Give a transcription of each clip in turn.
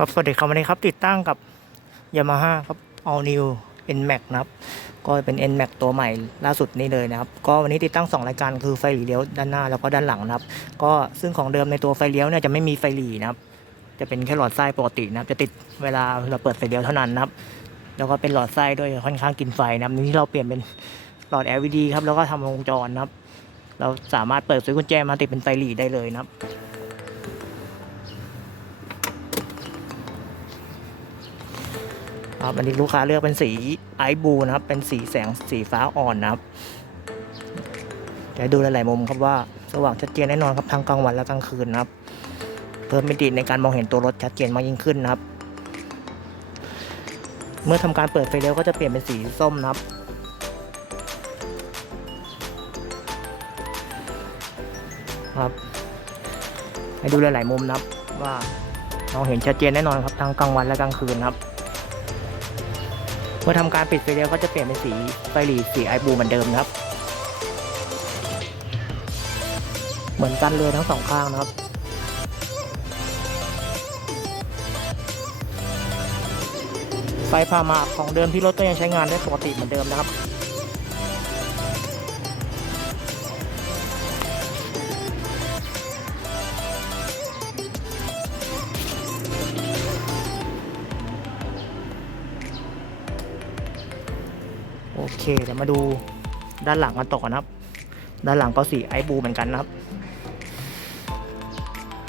ครับสวัสดีครับวันนี้ครับติดตั้งกับ Yamaha ครับ All New NMAX นะครับ ก็เป็น NMAX ตัวใหม่ล่าสุดนี้เลยนะครับ ก็วันนี้ติดตั้ง 2 รายการคือไฟหลีเลี้ยวด้านหน้าแล้วก็ด้านหลังนะครับ ก็ซึ่งของเดิมในตัวไฟเลี้ยวเนี่ยจะไม่มีไฟหลีนะครับ จะเป็นแค่หลอดไส้ปกตินะครับ จะติดเวลาเราเปิดไฟเลี้ยวเท่านั้นนะครับ แล้วก็เป็นหลอดไส้ด้วยค่อนข้างกินไฟนะครับนี่ที่เราเปลี่ยนเป็นหลอด LED ครับแล้วก็ทำวงจรนะครับ เราสามารถเปิดสวิตช์กุญแจมาติดเป็นไฟหลีได้เลยนะครับ ครับอันนี้ลูกค้าเลือกเป็นสีไอบูนะครับ เป็นสีแสงสีฟ้าอ่อนนะครับจะดูหลายๆมุมครับว่าสว่างชัดเจนแน่นอนครับทั้งกลางวันและกลางคืนนะครับ เพิ่มมิติในการมองเห็นตัวรถชัดเจนมากยิ่งขึ้นนะครับ เมื่อทำการเปิดไฟเลี้ยวก็จะเปลี่ยนเป็นสีส้มนะครับครับให้ดูหลายๆมุมนะครับว่ามองเห็นชัดเจนแน่นอนครับทั้งกลางวันและกลางคืนครับ มื่อทำการปิดไฟเลี้ยวก็จะเปลี่ยนเป็นสีไฟหลีสีไอบูเหมือนเดิมนะครับ เหมือนกันเลยทั้งสองข้างนะครับไฟพามาของเดิมที่รถก็ยังใช้งานได้ปกติเหมือนเดิมนะครับ โอเค เดี๋ยวมาดูด้านหลังกันต่อนะครับ ด้านหลังก็สีไอบูเหมือนกันนะครับ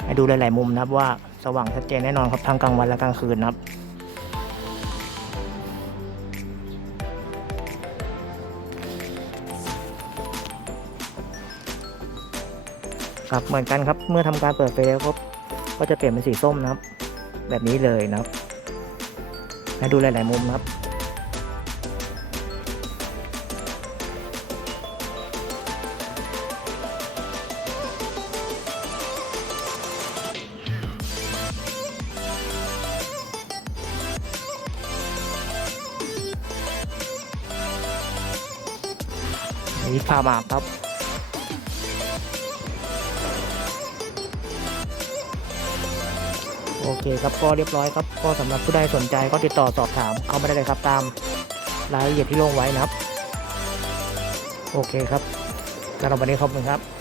ให้ดูหลาย ๆ มุมนะครับว่าสว่างชัดเจนแน่นอนครับทั้งกลางวันและกลางคืนนะครับครับเหมือนกันครับเมื่อทำการเปิดไฟแล้วก็ก็จะเปลี่ยนเป็นสีส้มนะครับ แบบนี้เลยนะครับให้ดูหลาย ๆ มุมนะครับ นนี้พามาครับโอเคครับก็เรียบร้อยครับก็สำหรับผู้ใดสนใจก็ติดต่อสอบถามเข้ามาได้เลยครับตามรายละเอียดที่ลงไว้นะครับ โอเคครับสำหรับวันนี้ขอบคุณครับ